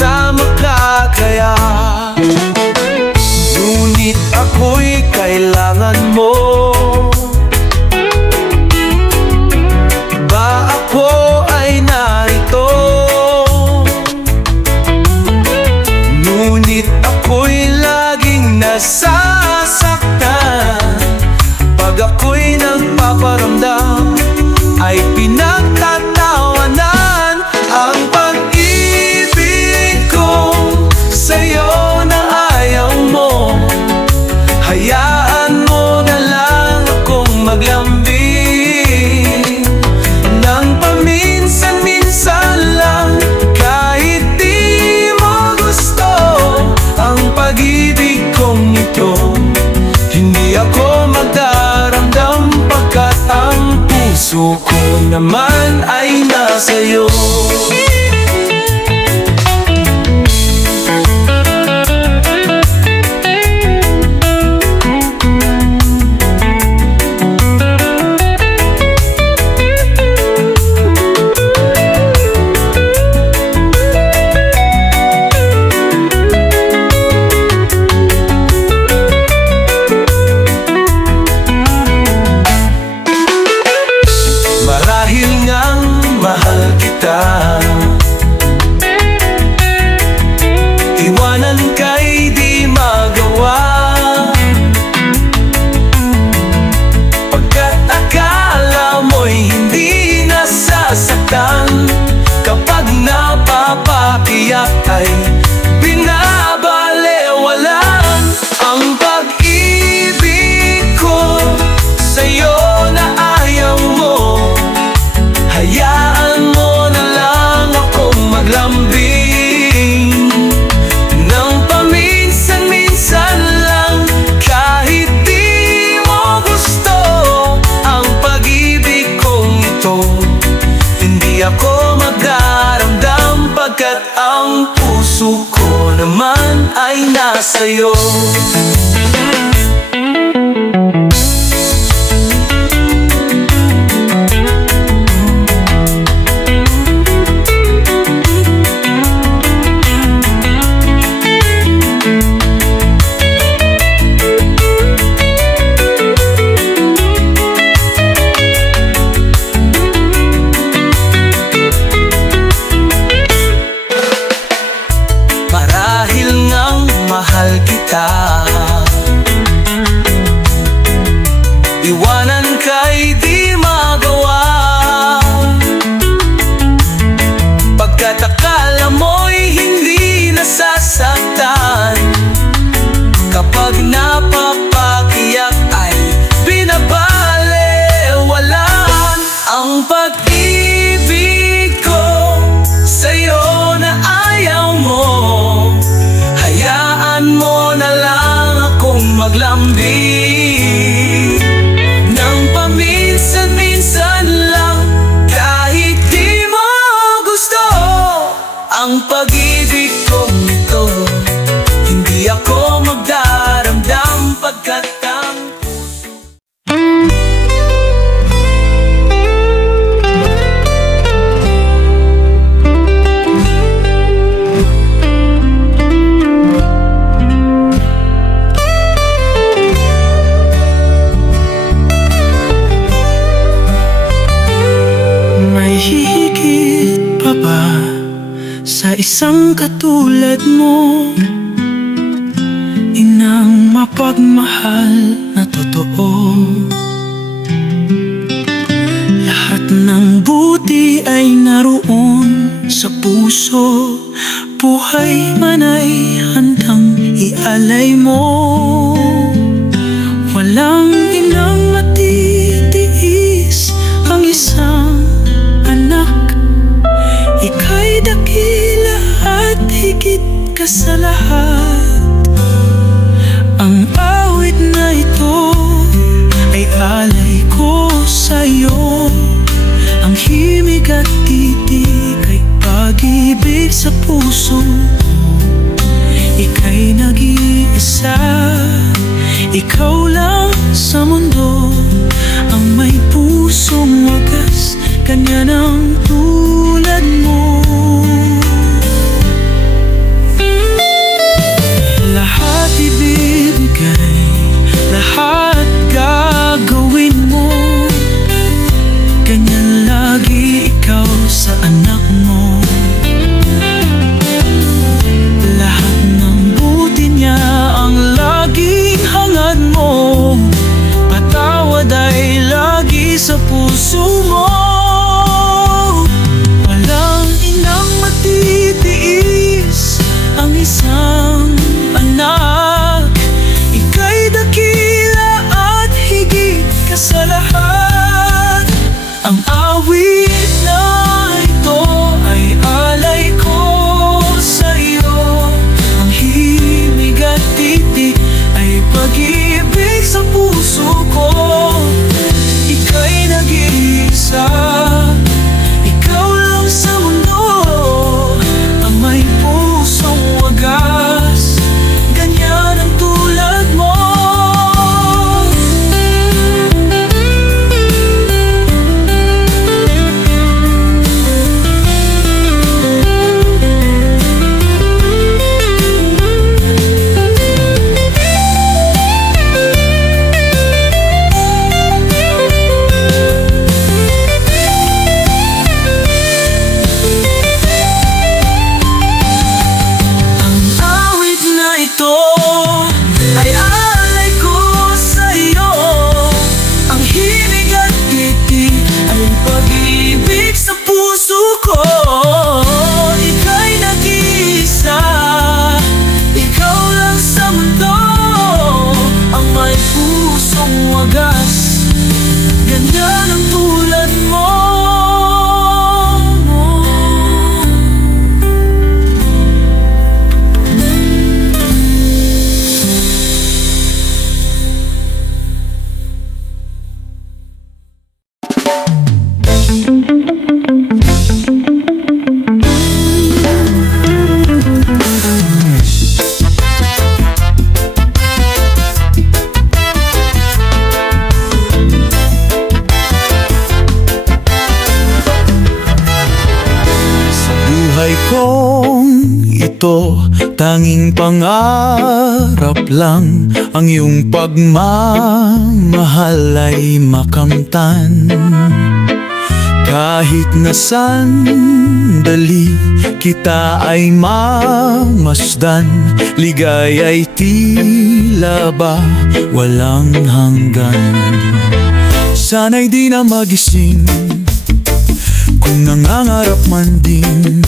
kasama ka kaya. Ngunit ako'y kailangan mo. Ba ako ay narito, ngunit ako'y laging nasasaktan. Pag ako'y nagpaparamdam ay pinagtatawanan. Ang pag-ibig ko sa'yo na ayaw mo, hayaan mo na lang akong maglambing ng paminsan-minsan lang, kahit di mo gusto ang pag-ibig kong ito. Hindi ako magdaramdam pagkat ang puso ko naman ay nasa'yo. Marahil ngang mahal kita, iwanan ka'y di magawa, pagkat akala mo'y hindi nasasaktan. Kapag napapakiyak ay binabalewalan. Ang pag-ibig ko sa'yo na ayaw mo, hayaan mo na lang akong maglambing ng paminsan-minsan lang, kahit di mo gusto ang pag-ibig kong ito. Hindi ako magdaramdam pagkat ang puso ko naman ay nasa'yo. Marahil ngang mahal kita, iwanan ka'y di magawa, pagkat akala mo'y hindi nasasaktan. Kapag napapakiyak ay binabalewalan. Ang pag-ibig ko sa'yo na ayaw mo, hayaan mo na lang akong maglambing ng paminsan-minsan lang, kahit di mo gusto ang pag-ibig kong ito. Hindi ako magdaramdam pagkat ang hihigit pa ba sa isang katulad mo, inang mapagmahal na totoo? Lahat ng buti ay naroon sa puso, buhay man ay handang ialay mo. Walang inang matitiis ang isang anak, ika'y dakila at higit ka sa lahat. Ang awit na ito ay alay ko sa'yo, ang himig at titig ay pag-ibig sa puso. Ika'y nag-iisa, ikaw lang sa mundo ang may pusong wagas, ganyan ang tulad mo. sa puso mo. Walang inang matitiis ang isang anak. Ika'y dakila at higit ka sa lahat. Ang awit na ito ay alay ko sa iyo. Ang himig at titik ay pag-ibig sa puso ko. Ika'y nag-iisa, ikaw lang sa mundo, ang may pusong wagas, ganyan ang tulad mo. Ay alay ko sa iyo. Ang himig at titik ay pag-ibig sa puso ko. Ika'y nag-iisa, ikaw lang sa mundo, ang may pusong wagas, ganyan ang tulad mo. Buhay kong ito, tanging pangarap lang ang iyong pagmamahal ay makamtan. Kahit na sandali kita ay mamasdan, ligaya'y tila ba walang hanggan. Sana'y di na magising kung nangangarap man din,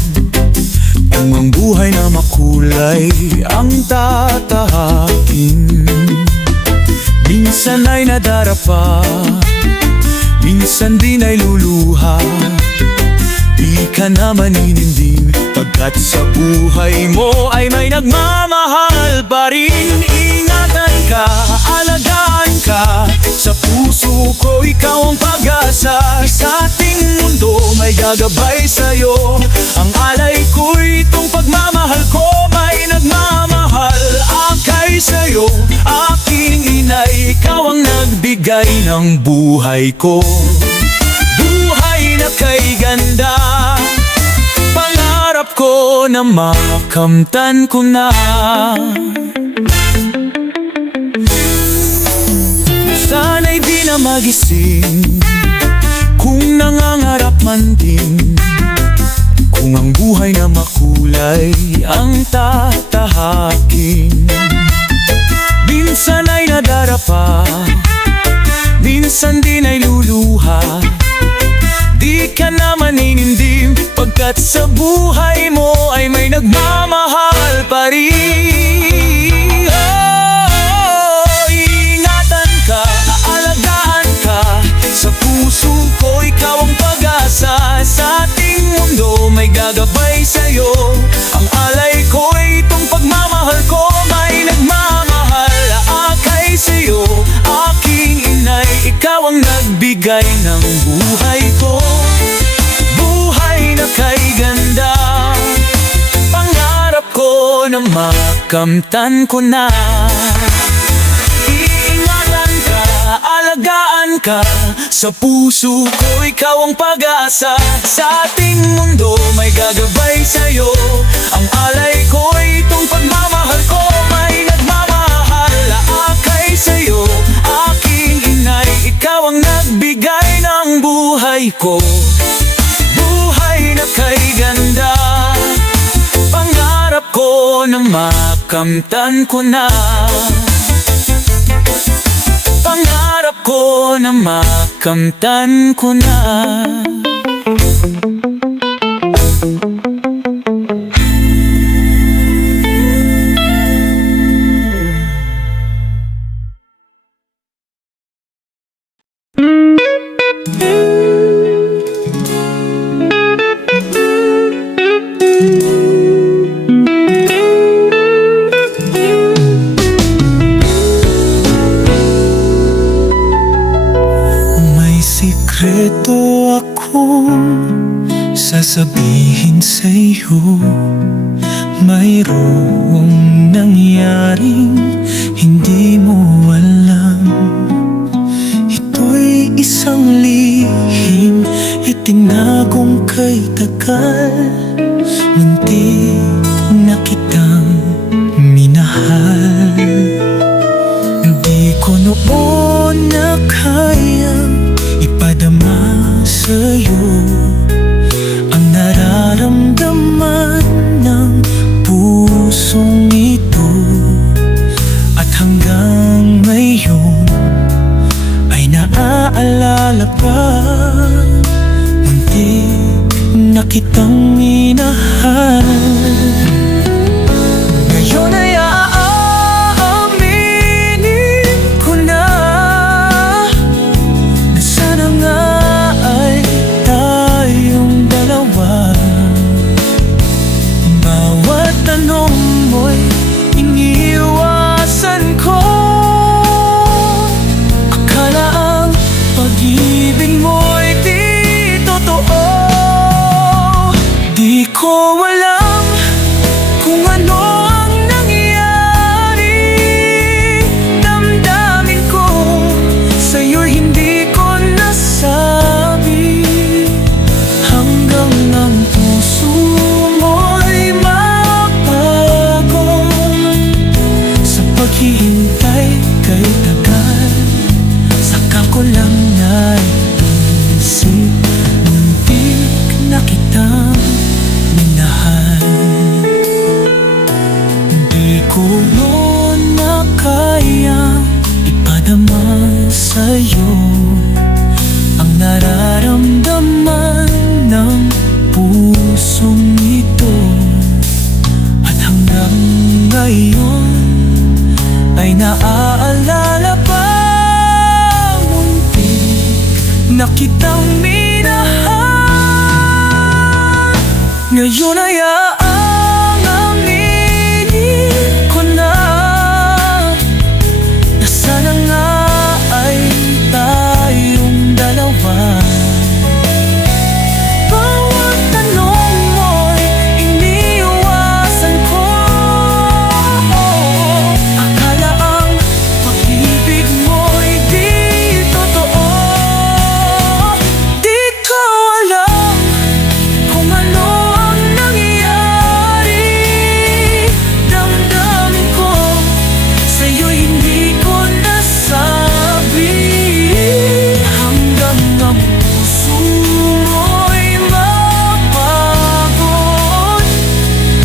kung ang buhay na makulay ang tatahakin. Minsan ay nadarapa, minsan din ay luluha, di ka na manininding, pagkat sa buhay mo ay may nagmamahal pa rin. Ingatan ka, alagaan ka, sa puso ko ikaw ang pag-asa. Sa ating mundo may gagabay sa'yo, ang alay ko'y itong pagmamahal ko. May nagmamahal akay sa'yo, aking inay, ikaw ang nagbigay ng buhay ko. Buhay na kay ganda, pangarap ko na makamtan ko na. Sana'y di na magising kung nangangarap man din, kung ang buhay na makulay ang tatahakin. Minsan ay nadarapa, minsan din ay luluha, di ka na maninindim, pagkat sa buhay mo ay may nagmamahal pa rin. Ingatan ka, aalagaan ka, sa puso ko ikaw ang pag-asa. Sa ating mundo may gagabay sa'yo, ang alay ko'y itong pagmamahal ko. May nagmamahal akay sa'yo, aking inay, ikaw ang nagbigay ng buhay ko. Buhay na kay ganda, pangarap ko na makamtan ko na. Iingatan ka, alagaan ka, sa puso ko ikaw ang pag-asa. Sa ating mundo may gagabay sa'yo, ang alay ko'y itong pagmamahal ko. May nagmamahal akay sa'yo, aking inay, ikaw ang nagbigay ng buhay ko. Buhay na kay ganda, pangarap ko na makamtan ko na. Pangarap ko na makamtan kamtan ko na. Sikreto akong sasabihin sa'yo. Mayroong nangyaring hindi mo alam. Ito'y isang lihim itinagong kay tagal. Muntik na kitang minahal. Di ko noon na kayang ipadama sa'yo ang nararamdaman ng pusong ito. At hanggang ngayon ay naaalala pa. Muntik na kitang minahal. Ngayon ay aaminin ko na sana nga ay tayong dalawa. Bawat tanong mo'y iniiwasan ko. Akala ang pag-ibig mo'y di totoo. Di ko alam kung ano ang nangyari. Damdamin ko sa'yo'y hindi ko nasabi. Hanggang ang puso mo'y mapago sa paghihintay kay tagal. Saka ko lang naisip, muntik na kitang minahal. Di ko noon na kayang ipadama sa'yo ang nararamdaman ng pusong ito. At hanggang ngayon ay naaalala pa. Muntik na kitang minahal. Ngayon ay aaminin ko na sana nga ay tayong dalawa. Bawat tanong mo'y iniiwasan ko. Akala ang pag-ibig mo'y di totoo. Di ko alam kung ano ang nangyari. Damdamin ko sa'yo'y hindi ko nasabi. Hanggang ang puso mo'y mapagod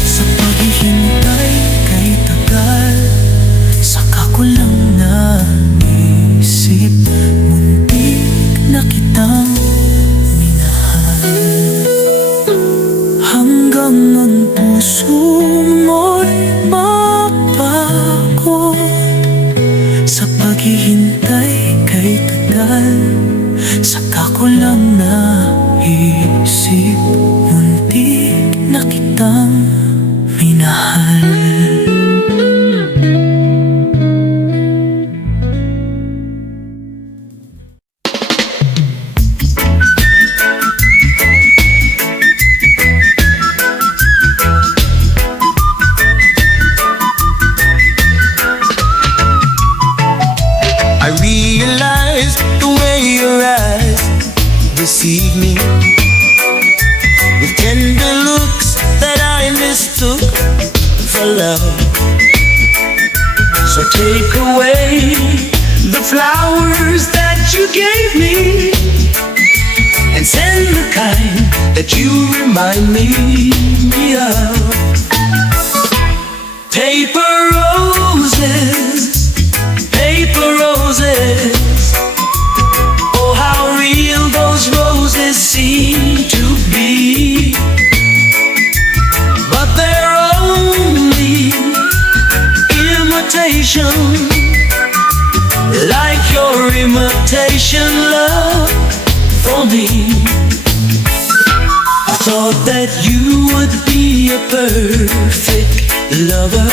sa paghihintay kay tagal. Saka ko lang naisip, muntik na kitang minahal. Hanggang ang puso mo'y mapagod sa paghihintay kay tagal. Saka ko lang naisip, muntik na kitang minahal. I realize the way your eyes deceive me with tender looks that I mistook for love. So take away the flowers that you gave me and send the kind that you remind me of. Paper roses, paper roses. Oh, how imitation love for me. I thought that you would be a perfect lover.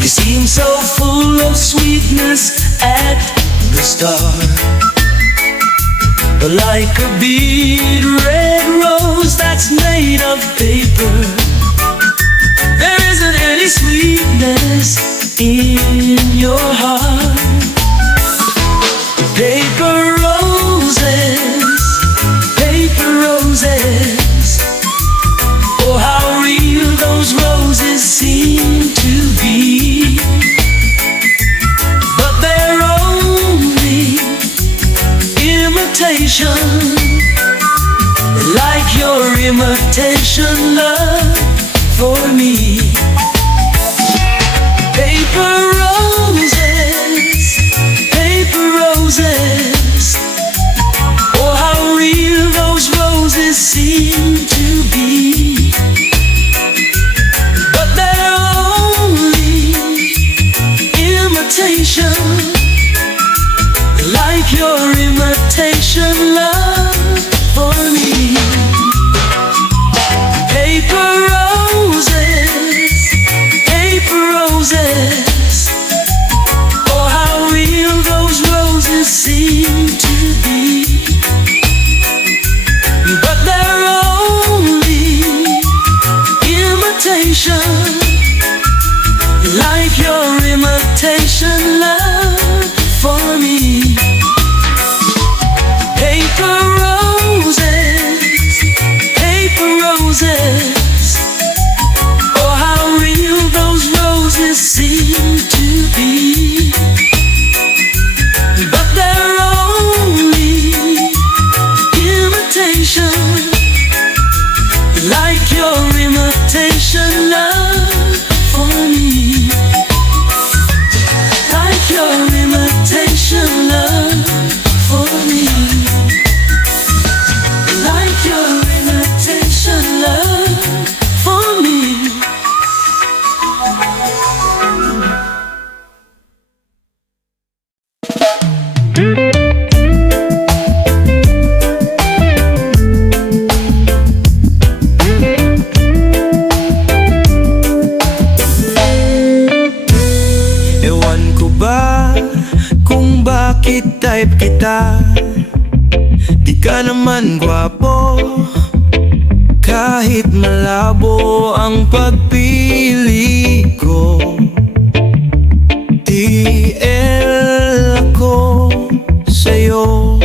You seem so full of sweetness at the start, but like a big red rose that's made of paper, there isn't any sweetness in your heart. Paper roses, paper roses, oh how real those roses seem to be. But they're only imitation, like your imitation love for me. Paper roses, paper roses, oh how real those roses seem to be. But they're only imitation, like your imitation love for me. Paper roses, paper roses, oh how real those roses seem to be. But they're only imitation, like your imitation love for me. Paper roses, paper roses, oh how real those roses seem to be. But they're only imitation, like your imitation love for me. Like your imitation love for me. Like your imitation love for me. Ewan ko ba kung bakit type kita? Di ka naman gwapo, kahit malabo ang pagpili ko. TL ako sa'yo.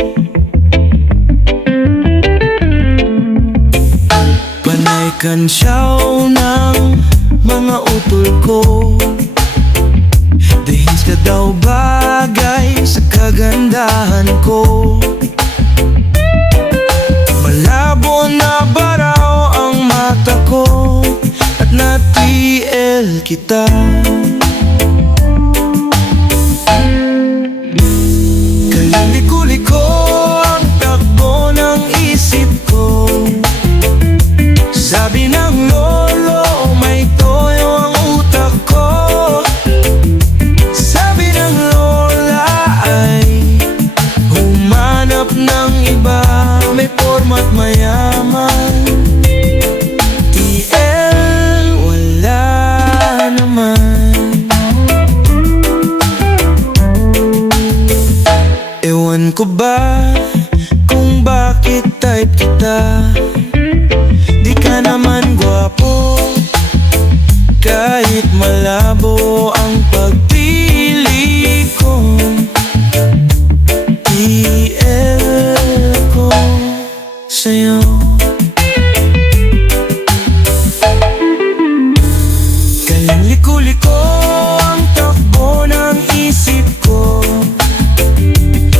Panay kansyaw ng mga utol ko. Dahins ka daw bagay sa kagandahan ko. Malabo na ba raw ang mata ko at na-TL kita? Kaliko-liko ang takbo ng isip ko. Sabi ng lolo, may toyo ang utak ko. Sabi ng lola ay humanap ng iba, may format mayaman. TL, wala naman. Ewan ko ba kung bakit type kita? Di ka naman gwapo, kahit malabo ang pagpili ko. TL ko sa'yo. Kayang liko-liko ang takbo ng isip ko.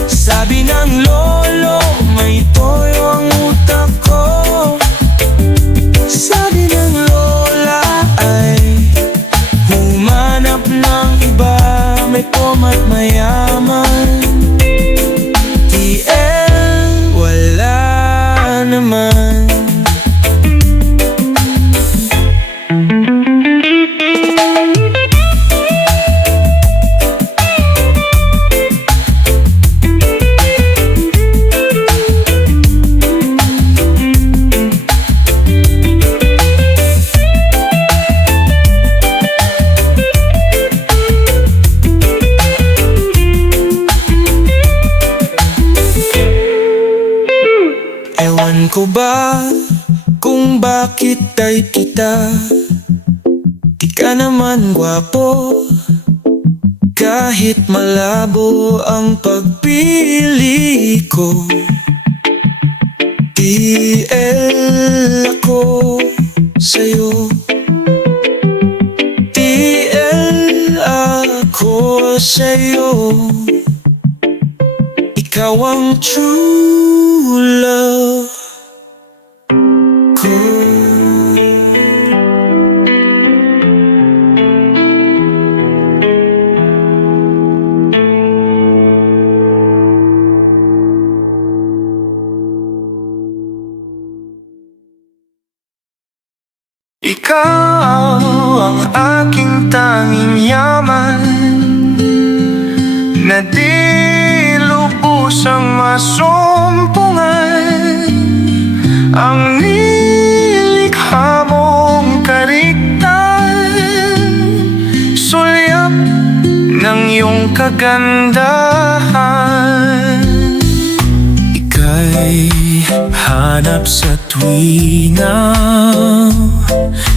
Sabi ng lolo, may toyo ang utak ko. ko ba kung bakit ay kita? Di ka naman gwapo, kahit malabo ang pagpili ko. TL ako sa'yo, TL ako sa'yo. Ikaw ang true love ko. Ikaw ang aking tanging yaman, na di lubusang masumpungan. Ang nilikha mong kariktan, sulyap ng iyong kagandahan. Ika'y hanap sa tuwina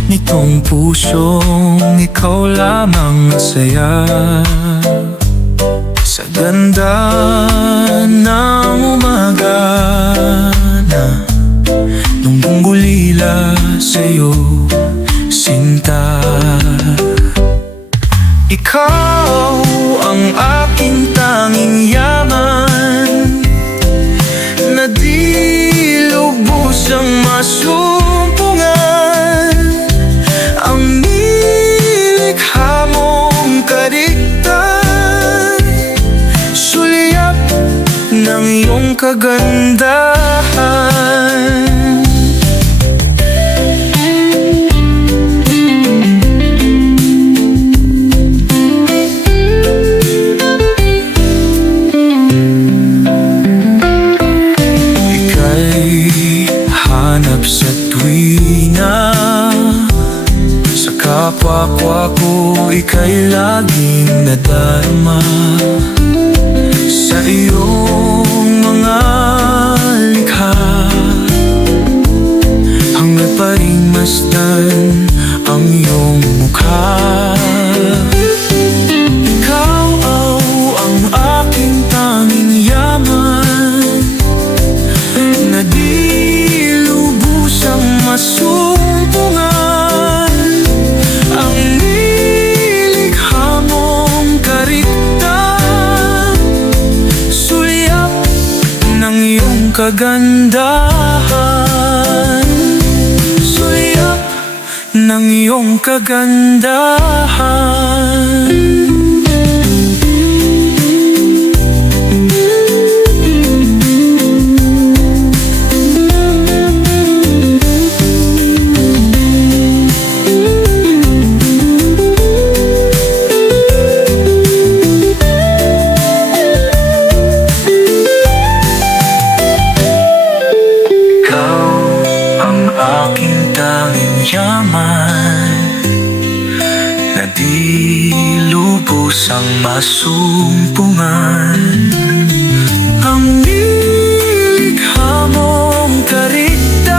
nitong pusong ikaw lamang masaya. Sa ganda ng umaga na nung bumulila sa'yo, sinta. Ikaw ang aking tanging yaman, na di lubusang masumpungan. Ang nilikha mong kariktan, sulyap ng iyong kagandahan. Sa tuwina, sa kapwa ko ika'y laging nadarama. Sa iyong mga likha, hangad pa rin masdan ang iyong mukha. Ikaw ang aking tanging yaman, na di masumpungan. Ang nilikha mong kariktan, sulyap ng iyong kagandahan. Sulyap ng iyong kagandahan. Yaman, na di lubusang masumpungan. Ang nilikha mong kariktan,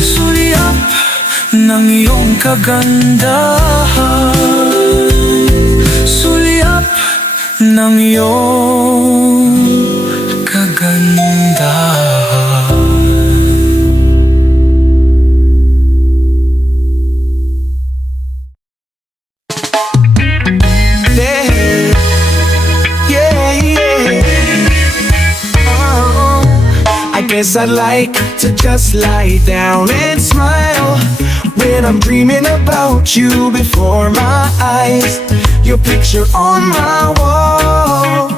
sulyap ng iyong kagandahan. Sulyap ng iyong kagandahan. Guess I'd like to just lie down and smile when I'm dreaming about you before my eyes. Your picture on my wall.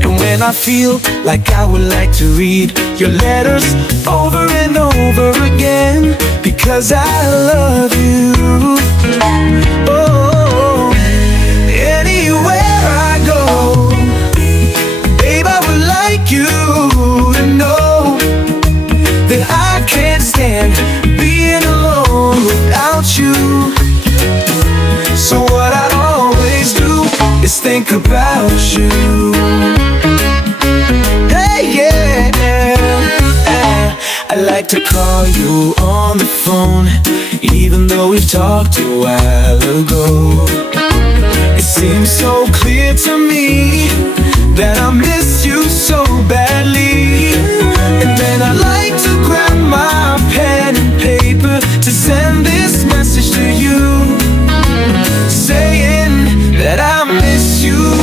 And when I feel like I would like to read your letters over and over again, because I love you. Oh, anywhere I go, you to know that I can't stand being alone without you. So what I always do is think about you. Hey, I like to call you on the phone, even though we've talked a while ago. It seems so clear to me that I miss you so badly. And then I like to grab my pen and paper to send this message to you, saying that I miss you.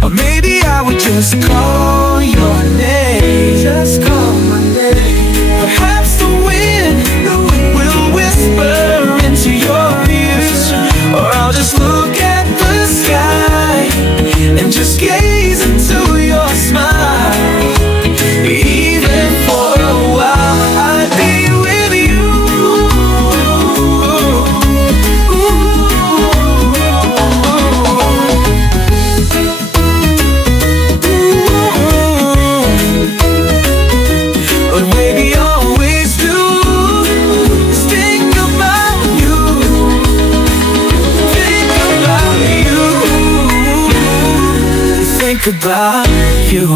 Or maybe I would just call your name. Just call my name. Perhaps the wind will whisper into your ears, or I'll just look at the sky and just gaze into your smile. Even for a while, I'd be with you. But maybe always do is think about you. Think about you. Think about you.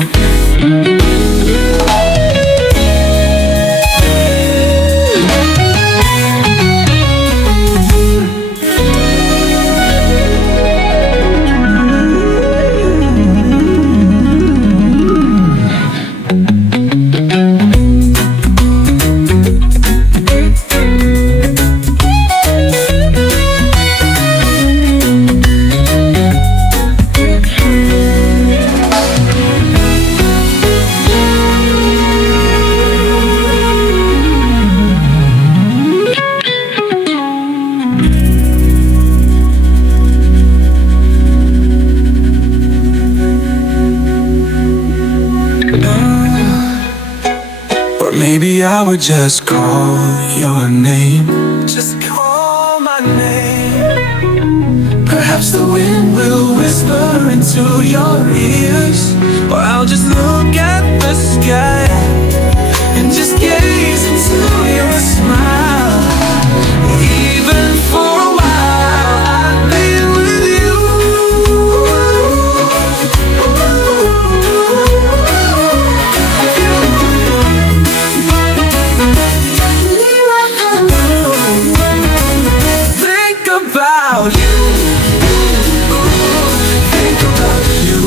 Or maybe I would just call your name. Just call my name. Perhaps the wind will whisper into your ears, or I'll just look at the sky and just gaze into your smile. Even for a while, I'd be with you. Think about you. Think about you.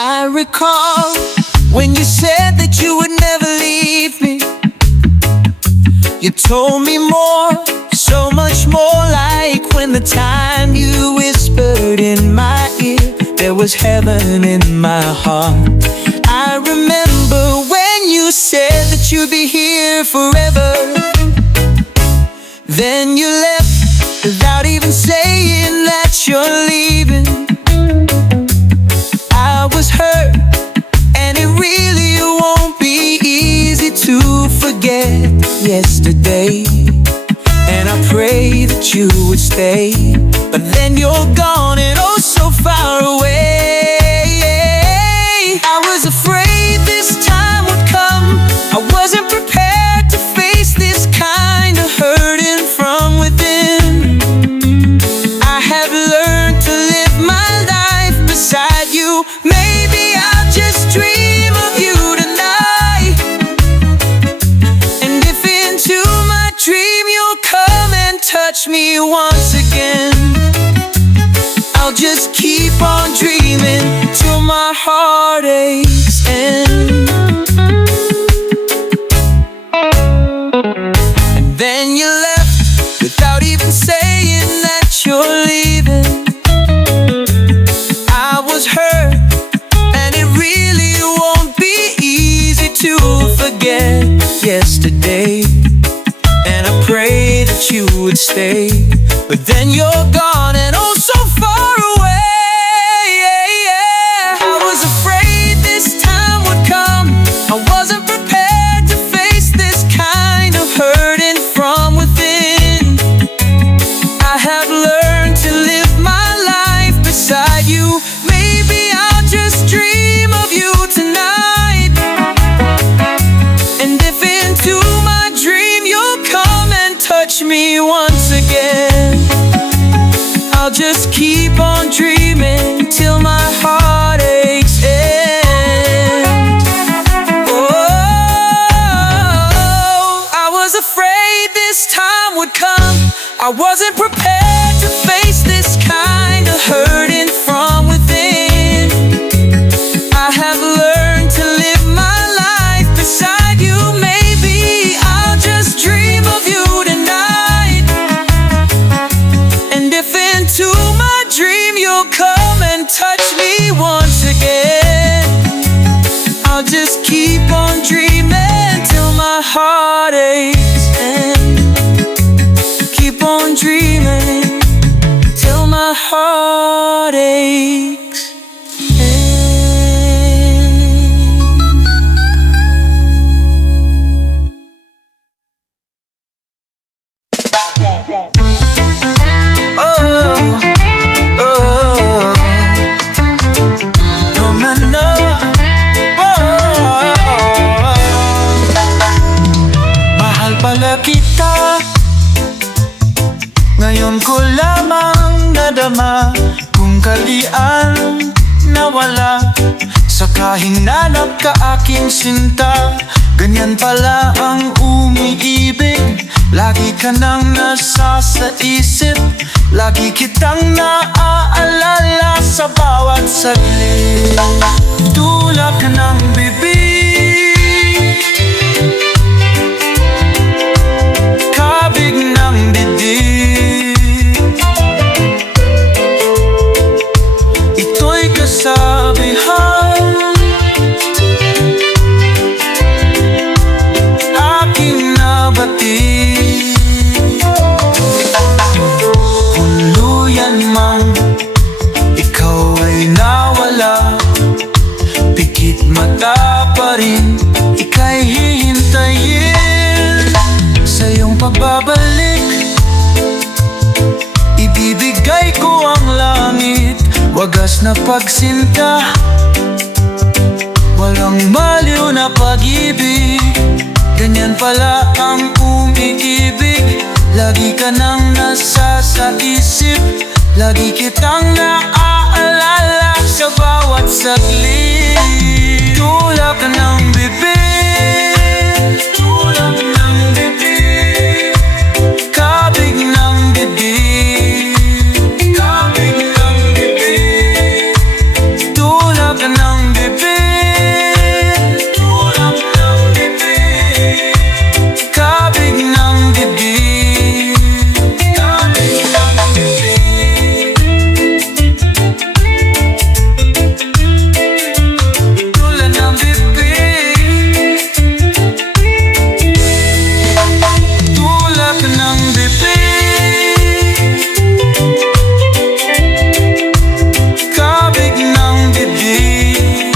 I recall when you said that you would never leave me. You told me more, so much more, like when the time you whispered in my ear, there was heaven in my heart. I remember when you said that you'd be here forever. Then you left without even saying that you're leaving. I was hurt, and it really won't be easy to forget yesterday. And I pray that you would stay, but then you're gone and oh so far away. I was afraid this time would come. I wasn't prepared to face this kind of hurting from within. I have learned to live my life beside you. Maybe I'll just dream of you tonight, and if into my dream you'll come and touch me once again, I'll just keep on dreaming till my heart aches end. And then you left without even saying that you're leaving. I was hurt, and it really won't be easy to forget yesterday. And I pray that you would stay, but then you're gone and oh so far away. I was afraid this time you. Maybe I'll just dream of you tonight. And if into my dream you'll come and touch me once again, I'll just keep on dreaming till my heart aches end. Oh, I was afraid this time would come. I wasn't prepared to face this kind of hurting from within. I have learned to live my life beside you. Maybe I'll just dream of you tonight. And if into my dream you'll come and touch me once again, I'll just keep on dreaming till my heart aches end. Keep on dreaming till my heart aches end. Oh, oh, no, no, no. Oh, mahal pala kita. Ngayon ko lamang nadama kung kalian nawala sa kahinanap ka aking sinta. Ganyan pala ang umiibig, lagi ka nang nasa sa isip, lagi kitang naaalala sa bawat saglit. Tulak ka ng bibig, kabig ng dibdib, ito'y kasabihan, aking nabatid. Kung luyan mang ikaw ay nawala, pikit mata pa rin ika'y hihintayin. Sa iyong pagbabalik, ibibigay ko ang langit, wagas na pagsinta, walang maliw na pag-ibig. Ganyan pala ang umiibig, lagi ka nang nasa sa isip, lagi kitang naaalala sa bawat saglit. Tulak ka ng bibig, tulak ng bibig, kabig ng bibig, kabig ng bibig, tulak ka ng bibig, tulak ng bibig, kabig ng bibig, kabig ng bibig, tulak ng bibig, tulak ng bibig, kabig ng bibig,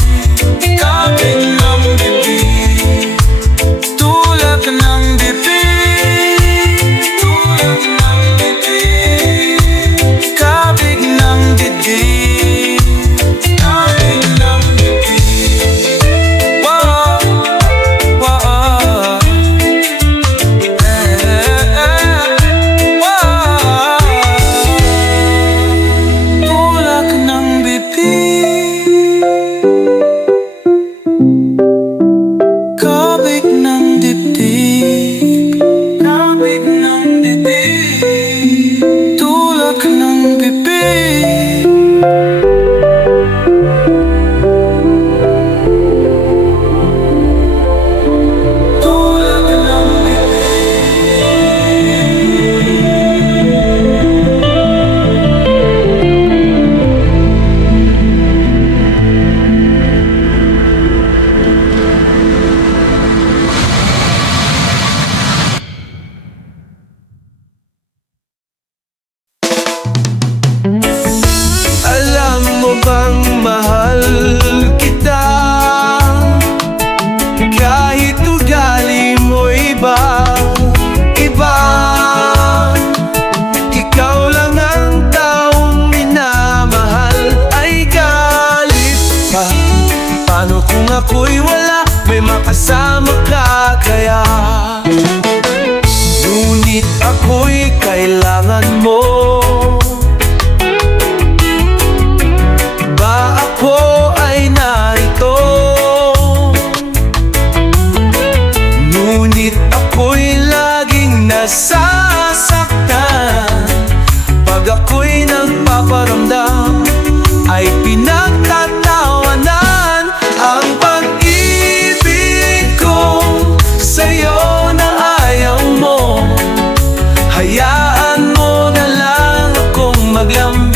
kabig ng bibig, tulak ng bibig, tulak ng bibig, kabig ng bibig, kabig ng bibig. Wow, wow, wow. Tulak ng bibig, kabig ng dibdib, kabig ng dibdib, tulak ng bibig. Tulak ng Alam mo bang mahal kita, kahit ugali mo iba, iba. Ikaw lang ang taong minamahal, ay ako'y wala, may makasama ka kaya. Ngunit ako'y kailangan mo. Ba ako ay narito, ngunit ako'y laging nasasaktan. Pag ako'y nagpaparamdam ay pinagtatawanan. Ang pag-ibig ko sa'yo na ayaw mo, hayaan mo na lang akong maglambing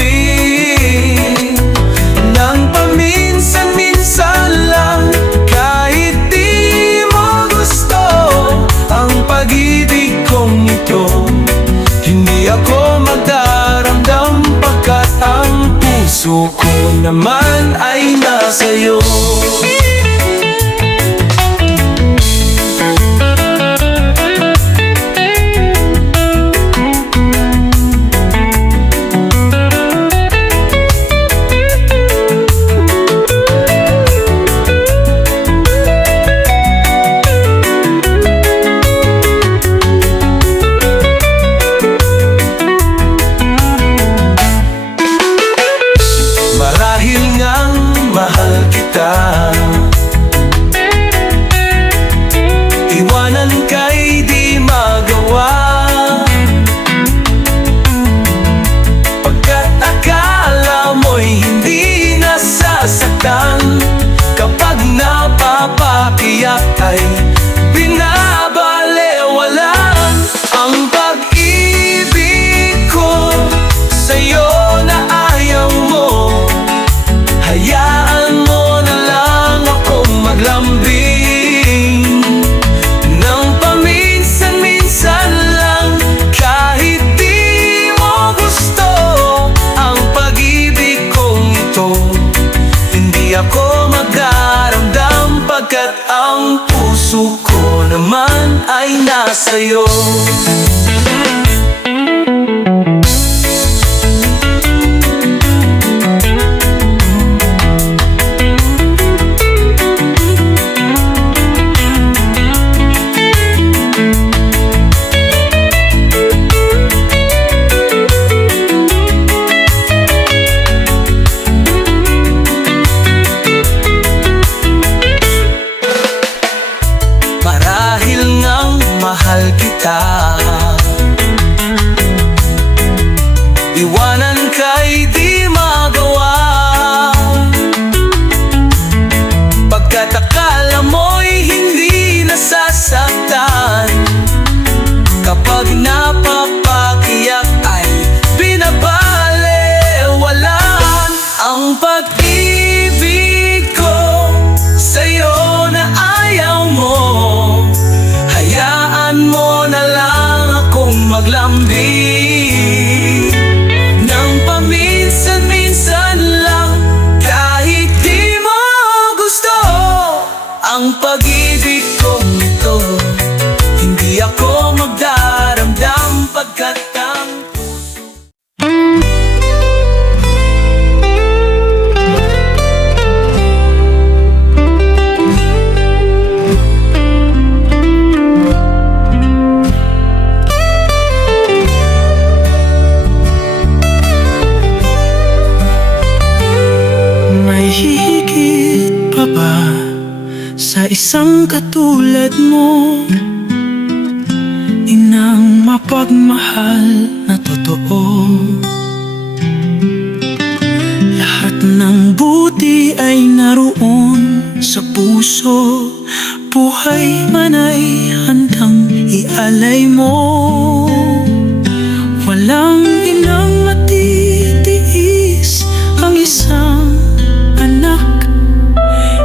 ng paminsan-minsan lang, kahit di mo gusto ang pag-ibig kong ito. Hindi ako magdaramdam pagkat ang puso ko naman ay nasa'yo. Marahil ngang mahal kita, iwanan ka'y di magawa, pagkat akala mo'y hindi nasasaktan. Kapag napapakiyak ay binabalewalan. Ang pag-ibig ko sa'yo na ayaw mo, hayaan mo na lang akong maglambing ng paminsan-minsan lang, kahit di mo gusto ang pag-ibig kong ito. Hindi ako magdaramdam pagkat ang puso ko naman ay nasa'yo. Marahil ngang mahal kita, iwanan ka'y di magawa, pagkat akala mo'y hindi nasasaktan. Kapag napapakiyak ay binabalewalan. Ang pag-ibig ko sa'yo na ayaw mo, hayaan mo na lang akong maglambing ng paminsan-minsan lang, kahit di mo gusto ang pag-ibig kong ito. Hindi ako magdaramdam pagkat ang puso. May higit pa ba sa isang katulad mo, inang mapagmahal na totoo? Lahat ng buti ay naroon sa puso, buhay man ay handang ialay mo. Walang inang matitiis ang isang anak,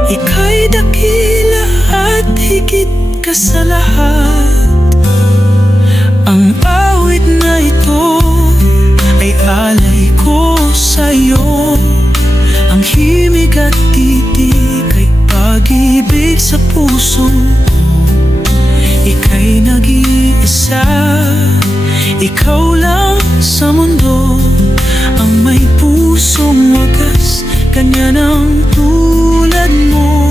ika'y dakila at higit ka sa lahat. Ang awit na ito ay alay ko sa'yo, ang himig at titig ay pag-ibig sa puso. Ika'y nag-iisa, ikaw lang sa mundo ang may pusong wagas, kanya ng tulad mo.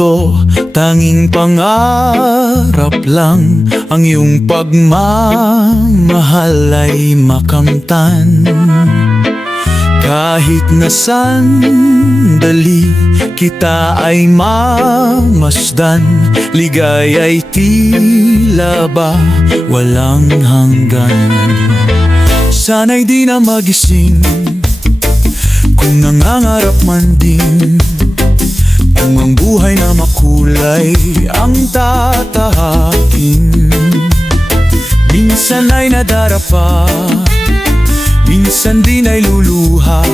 ito, tanging pangarap lang ang iyong pagmamahal ay makamtan. Kahit na sandali kita ay mamasdan, ligaya'y tila ba walang hanggan. Sana'y di na magising kung nangangarap man din, kung ang buhay na makulay ang tatahakin. Minsan ay nadarapa, minsan din ay luluha,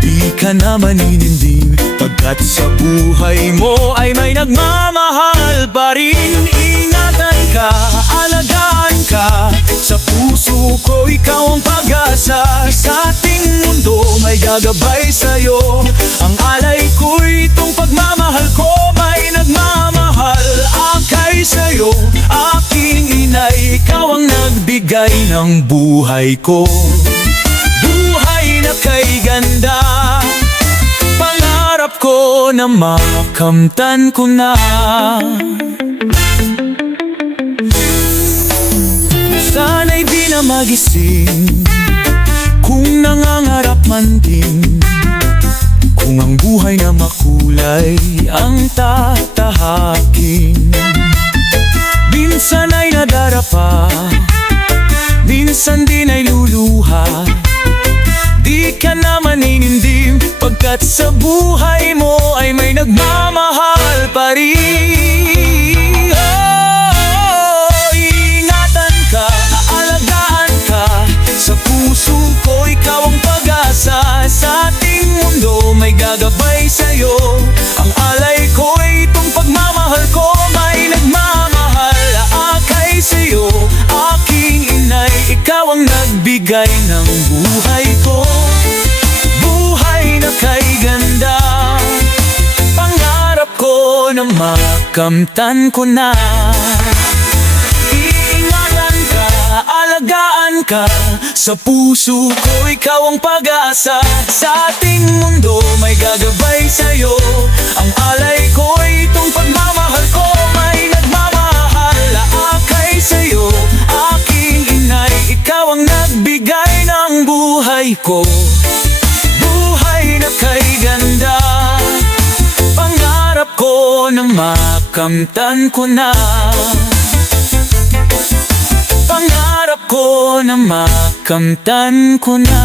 di ka na maninindig, pagkat sa buhay mo ay may nagmamahal pa rin. Ingatan ka, alagaan ka, sa puso ko ikaw ang pag-asa. Sa ating mundo may gagabay sa'yo, ang alay ko'y itong pagmamahal ko. May nagmamahal akay sa'yo, aking inay, ikaw ang nagbigay ng buhay ko. Buhay na kay ganda, pangarap ko na makamtan ko na. Sana'y di na magising kung nangangarap man din, kung ang buhay na makulay ang tatahakin. Minsan ay nadarapa, minsan din ay luluha, di ka na maninindim, pagkat sa buhay mo ay may nagmamahal pa rin. Ingatan ka, aalagaan ka, sa puso ko ikaw ang pag-asa. Sa ating mundo may gagabay sa'yo, ang alay ko'y itong pagmamahal ko. May nagmamahal akay sa'yo, aking inay, ikaw ang nagbigay ng buhay ko. Buhay na kay ganda, pangarap ko na makamtan ko na. Iingatan ka, alagaan ka, sa puso ko ikaw ang pag-asa. Sa ating mundo may gagabay sa'yo, ang alay ko'y itong pagmamahal ko. May nagmamahal akay sa'yo, aking inay, ikaw ang nagbigay ng buhay ko. Buhay na kay ganda, pangarap ko na makamtan ko na. Pangarap ko na makamtan ko na.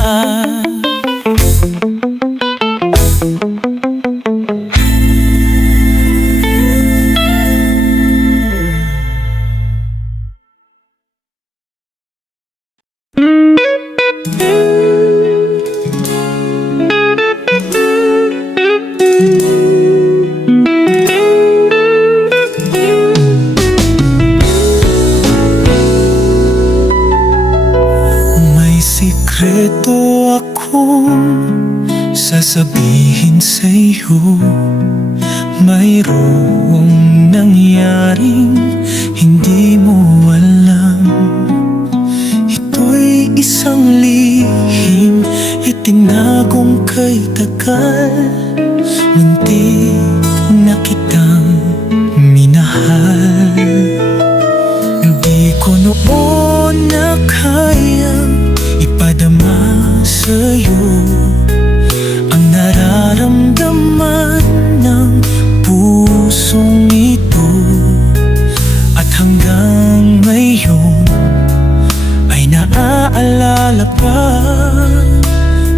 Sikreto akong sasabihin sa'yo, mayroong nangyaring hindi mo alam. Ito'y isang lihim, itinagong kay tagal, muntik na kitang minahal. Di ko noon na kayang ipadama sa'yo ang nararamdaman ng pusong ito. At hanggang ngayon ay naaalala pa,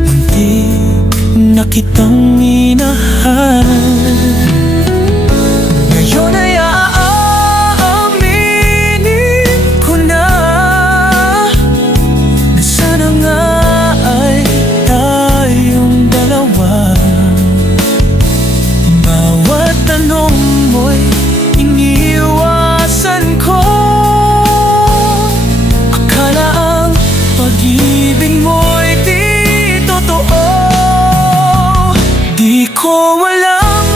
muntik na kitang minahal. Ngayon ay aaminin ko na, na sana nga ay tayong dalawa. Bawat tanong mo'y iniiwasan ko, akala ang pag-ibig mo'y di totoo. Di ko alam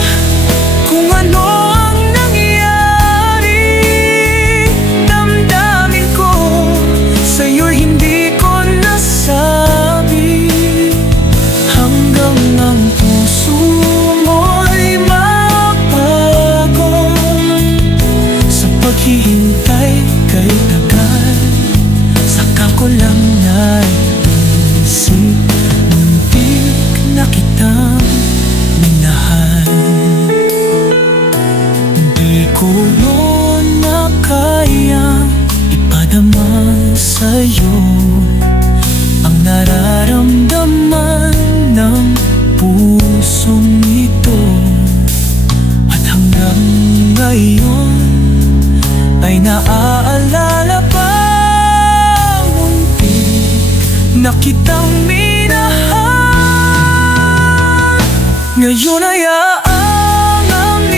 Ngayon ay aaminin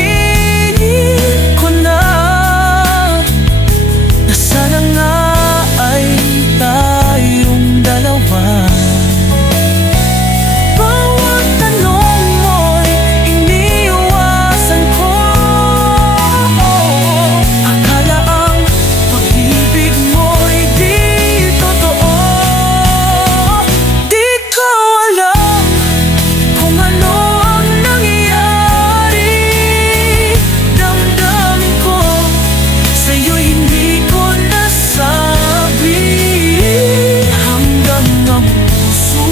ko na sana nga ay tayong dalawa. Bawat tanong mo'y iniiwasan ko. Akala ang pag-ibig mo'y di totoo. Di ko alam kung ano ang nangyayari. Damdamin ko sa'yo'y hindi ko nasabi. Hanggang ang puso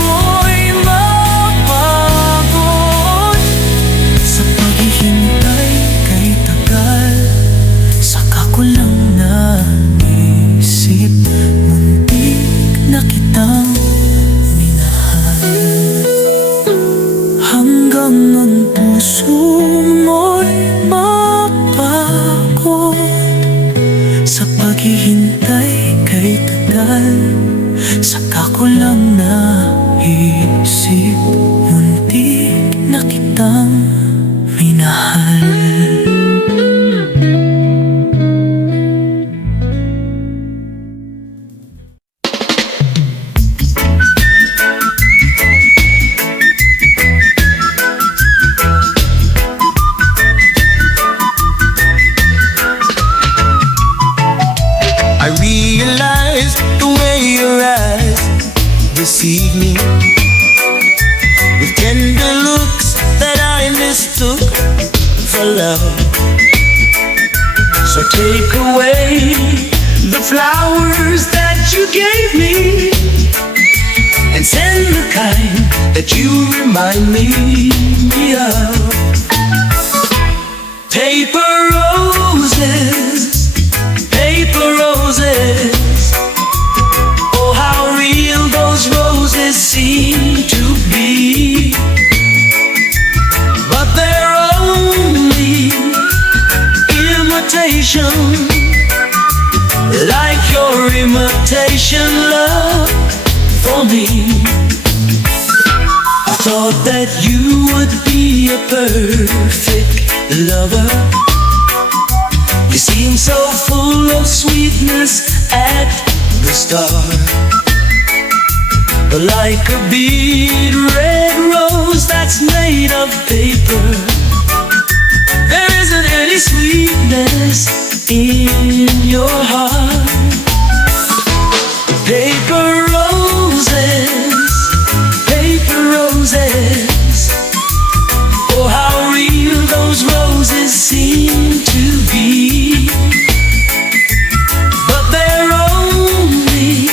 mo'y mapagod sa paghihintay kay tagal. Saka ko lang naisip, muntik na kitang minahal. Hanggang ang puso mo'y mapagod sa paghihintay kay tagal. Saka ko lang naisip, muntik na kitang minahal. I realize the way your eyes deceive me with tender looks that I mistook for love. So take away the flowers that you gave me and send the kind that you remind me of. Paper roses, paper roses. Oh, how real those roses seem to be. But they're only imitation, like your imitation love for me. I thought that you would be a perfect lover. You seem so full of sweetness at the start, but like a bead red rose that's made of paper, there isn't any sweetness in your heart. Paper roses, paper roses. Oh, how real those roses seem to be. But they're only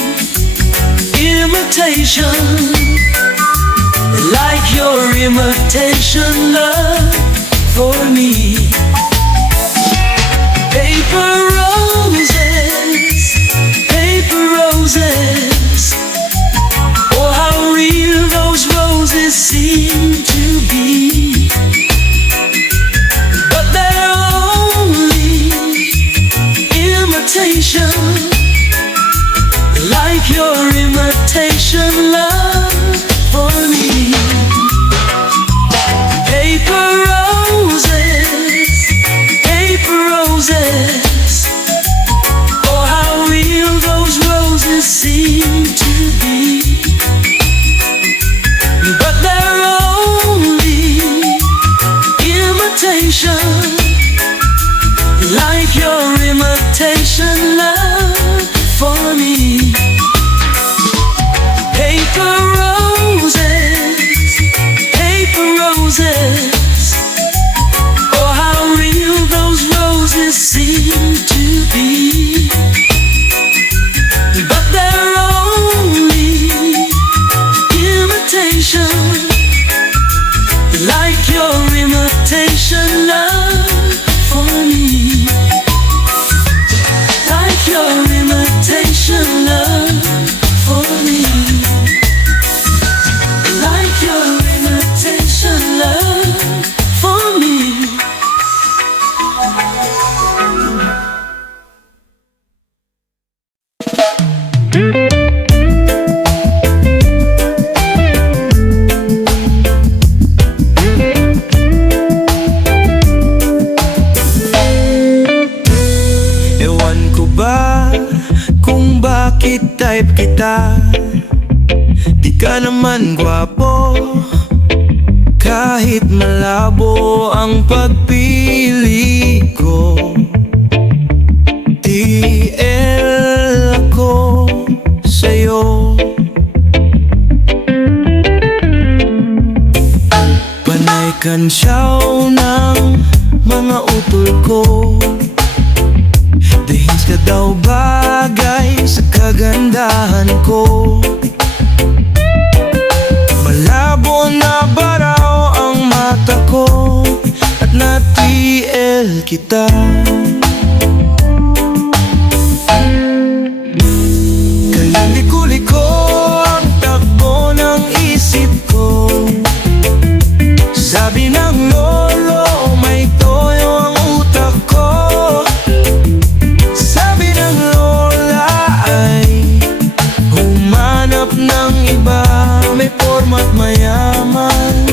imitation, like your imitation love for me. Paper roses, paper roses. Oh, how real those roses seem to be. But they're only imitation, like your imitation love for me. Paper roses, paper roses. Oh, how real those roses seem to be. But they're only imitation, like your imitation love for me. Paper roses, paper roses. Oh, how real those roses seem to be. But they're only imitation, like your imitation love for me. Like your imitation love for me. Like your imitation love for me. Kahit malabo ang pagpili ko, TL ako sa'yo. Panay kansyaw ng mga utol ko, dahil ka daw bagay sa kagandahan ko. Malabo na baraw ang mata ko, at na-TL kita. Kaliko-liko ang takbo ng isip ko. Sabi ng lolo, may toyo ang utak ko. Sabi ng lola ay humanap ng iba, may porma't mayaman.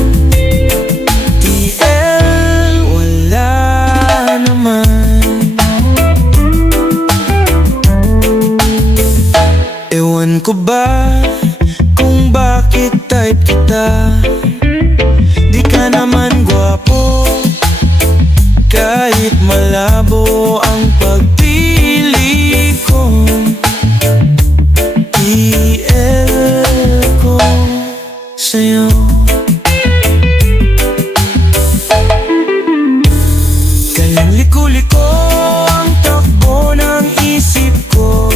TL, wala naman. Ewan ko ba kung bakit type kita. Di ka naman gwapo, kahit malabo ang pagpili ko. TL ko sa'yo. Kaya liko-liko ang takbo ng isip ko.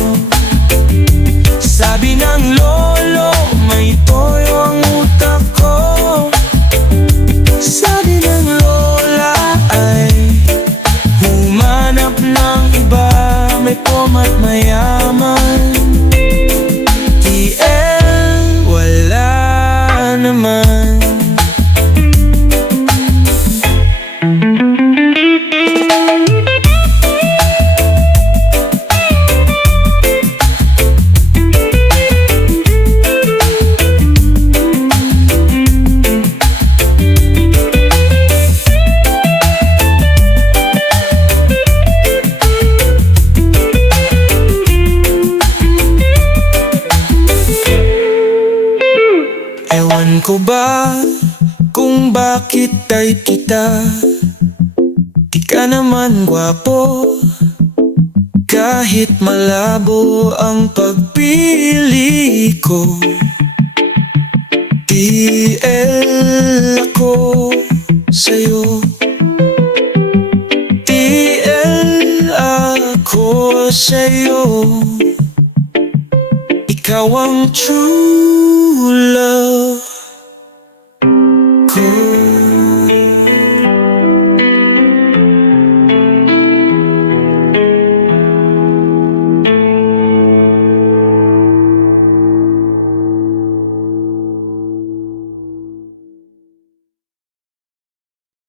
Sabi ng lolo, may toyo ang utak ko. Sabi ng lola ay humanap ng iba, may porma't mayaman. TL, wala naman. Ewan ko ba kung bakit type kita. Di ka naman gwapo, kahit malabo ang pagpili ko. TL ako sa'yo. TL ako sa'yo. Ikaw ang true love ko.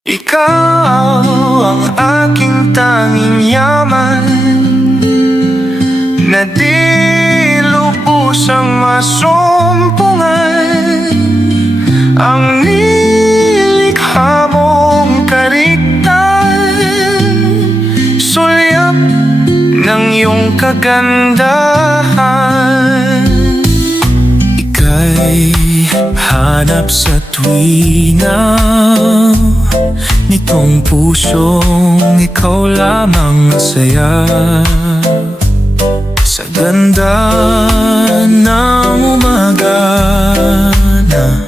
Ikaw ang aking tanging yaman, na di lubusang masumpungan. Ang nilikha mong kariktan, sulyap ng iyong kagandahan. Ika'y hanap sa tuwina nitong pusong ikaw lamang masaya. Sa ganda ng umaga na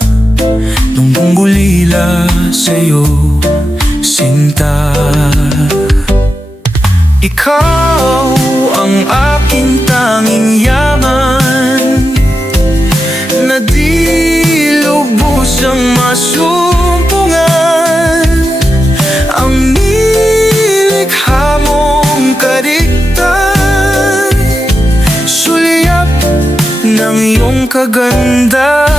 nung gulila sa'yo, sinta. Ikaw ang aking tanging yaman, na di lubusang masumpungan. Ang nilikha mong kariktan, sulyap ng iyong kagandahan.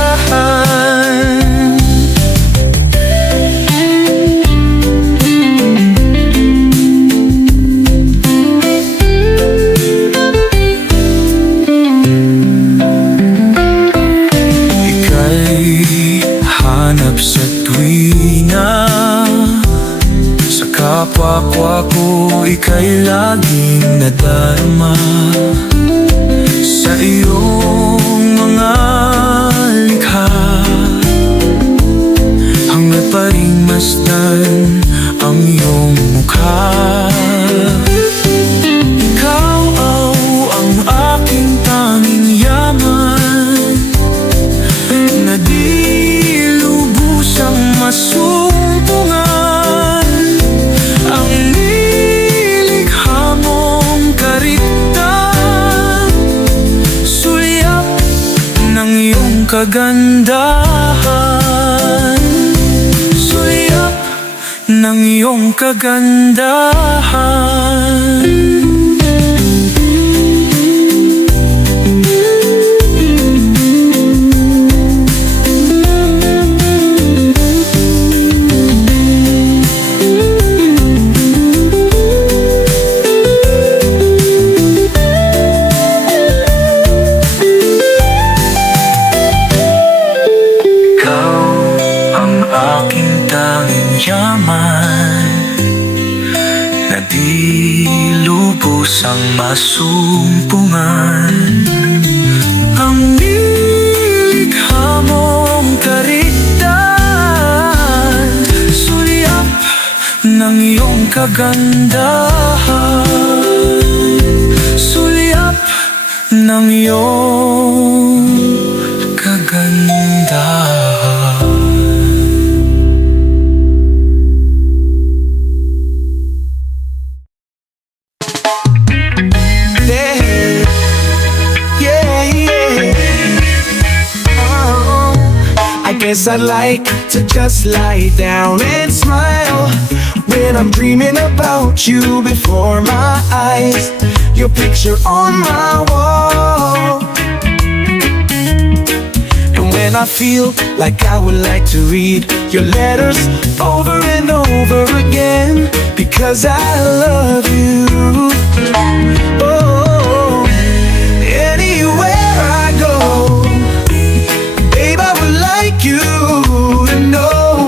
Hanap sa tuwina, sa kapwa-kapwa ko ika'y laging nadarama. Sa iyong mga likha, hangad pa rin masdan ang iyong mukha. Ikaw ang aking tanging yaman, na di lubusang masumpungan. Ang nilikha mong kariktan, sulyap ng iyong kagandahan, sulyap ng iyong kagandahan. Aking tanging yaman, na di lubusang masumpungan. Ang nilikha mong kariktan, sulyap ng iyong kagandahan, sulyap ng iyong kagandahan. Guess I'd like to just lie down and smile when I'm dreaming about you before my eyes. Your picture on my wall. And when I feel like I would like to read your letters over and over again, because I love you. Oh, anywhere I go, you to know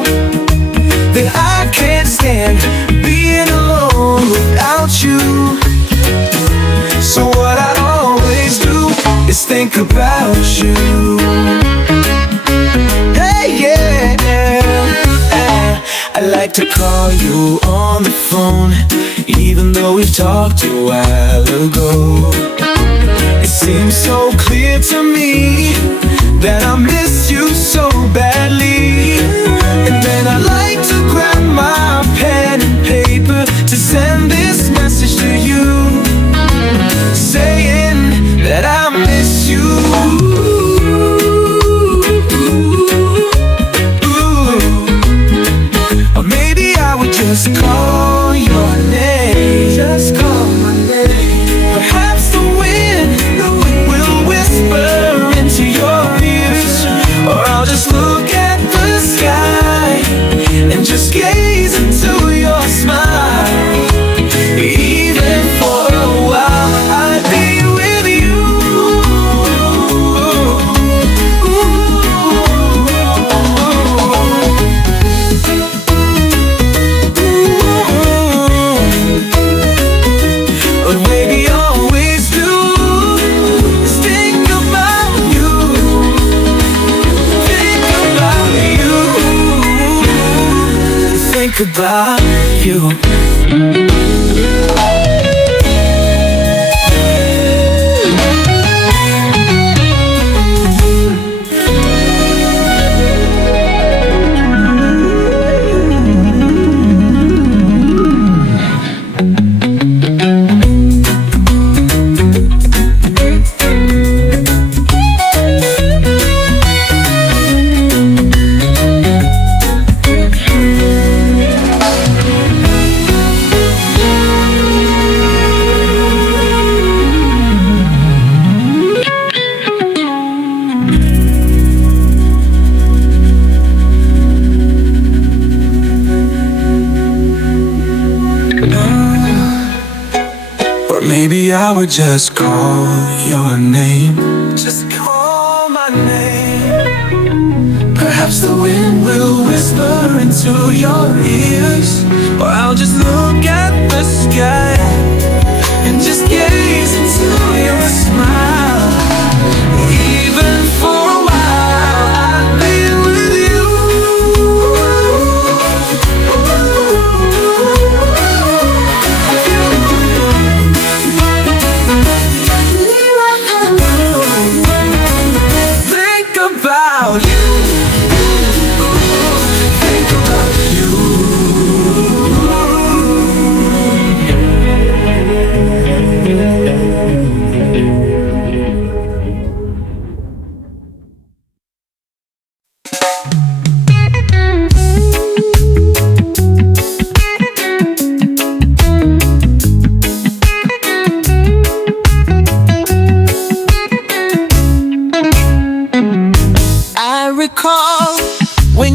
that I can't stand being alone without you. So what I always do is think about you. Hey, yeah, I like to call you on the phone, even though we talked a while ago. It seems so clear to me that I miss you so badly. And then I like to grab my pen and paper to send this message to you, saying that I miss you. Or maybe I would just call your name. Just call my name. Perhaps the wind will whisper into your ears, or I'll just look at the sky and just gaze into your smile. Even for a while, I'd be with you. But maybe always do is think about you. Think about you. Maybe I would just call your name. Just call my name. Perhaps the wind will whisper into your ears, or I'll just look at the sky and just gaze into your smile. Even for a while, I'd be with you.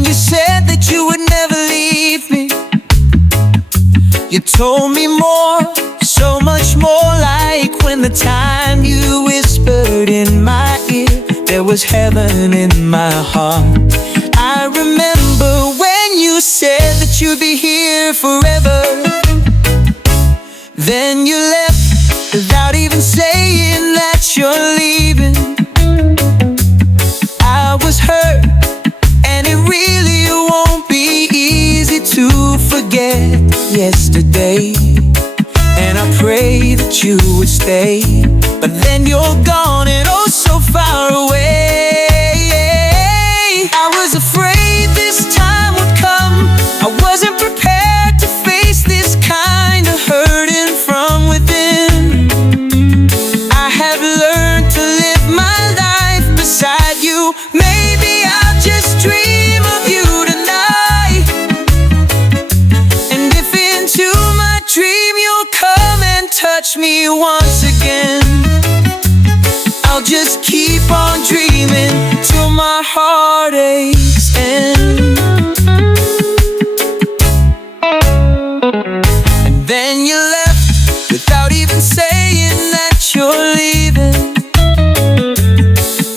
when you said that you would never leave me. You told me more, so much more, like when the time you whispered in my ear, there was heaven in my heart. I remember when you said that you'd be here forever. Then you left without even saying that you're leaving. I was hurt, and it really won't be easy to forget yesterday. And I pray that you would stay, but then you're gone and oh so far away. I was afraid this time would come. I wasn't prepared to face this kind of hurting from within. I have learned to live my life beside you. Maybe I'll just dream of you tonight. And if into my dream you'll come and touch me once again, I'll just keep on dreaming till my heartaches end. And then you left without even saying that you're leaving.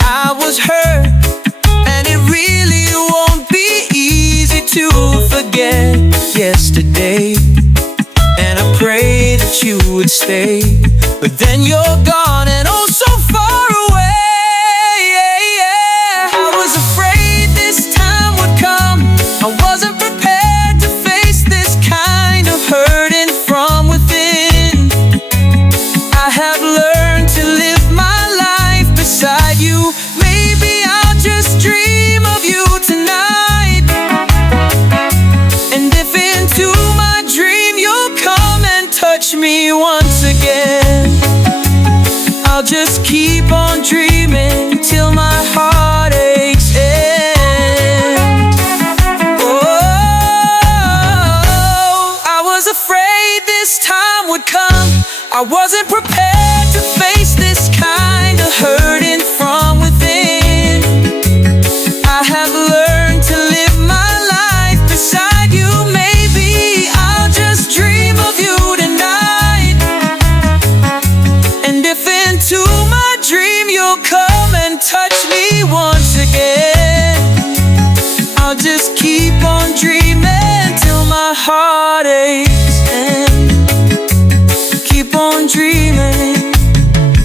I was hurt, and it really won't be easy to forget yesterday. And I pray that you would stay, but then you're gone and oh so far away. I was afraid this time would come. I wasn't prepared to face this kind of hurting from within. I have learned to live my life beside you. Maybe I'll just dream of you tonight. And if into my dream you'll come and touch me once again, I'll just keep on dreaming till my heartaches end. Oh, I was afraid this time would come. I wasn't prepared to face this kind of hurting from within. I have learned to live my life beside you. Maybe I'll just dream of you tonight. And if into my dream you'll come and touch me once again, I'll just keep on dreaming till my heartaches end. Keep on dreaming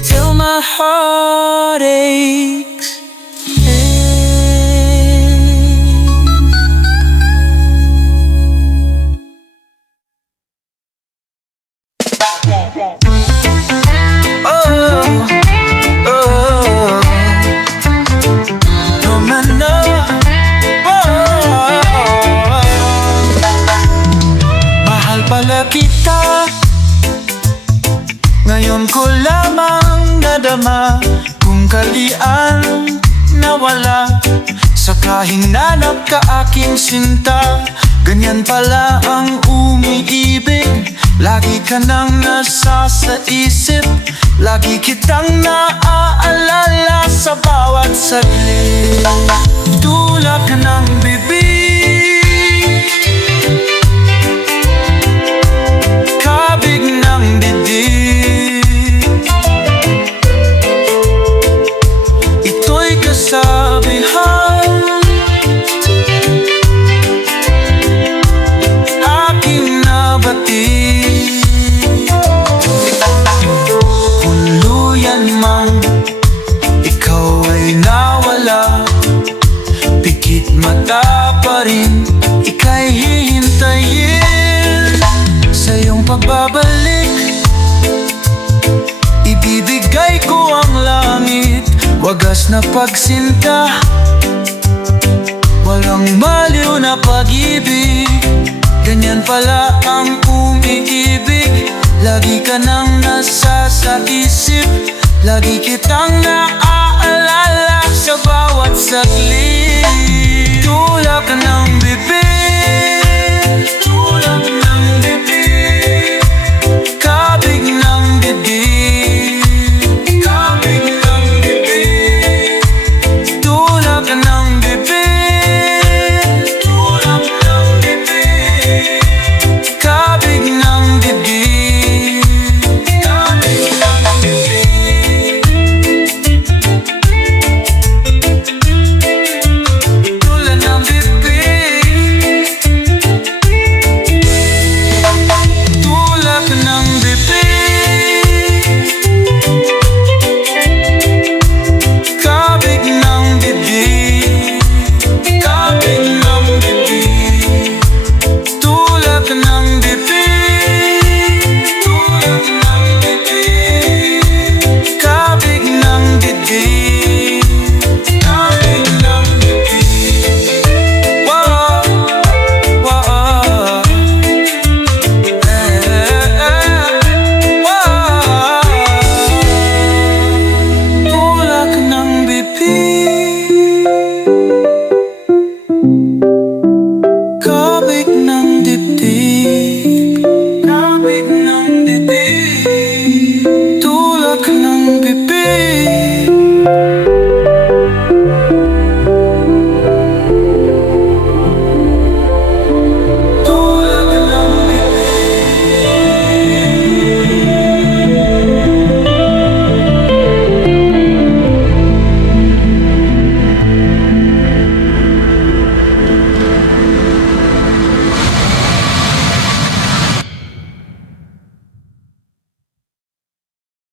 till my heartaches end. Oh, oh, no man, no. Mahal pala kita, ngayon ko lamang nadama kung kalian nawala sa kahinanap ka aking sinta. Ganyan pala ang umiibig, lagi ka nang nasa sa isip, lagi kitang naaalala sa bawat saglit. Tulak ka ng bibig, kabig ng dibdib, ito'y kasabihan, aking nabatid. Kung luyan mang ikaw ay nawala, pikit mata pa rin ika'y hihintayin. Sa iyong pagbabalik, ibibigay ko ang langit, wagas na pagsinta, walang maliw na pag-ibig. Ganyan pala ang umiibig, lagi ka nang nasa sa isip, lagi kitang naaalala sa bawat saglit. Tulak ka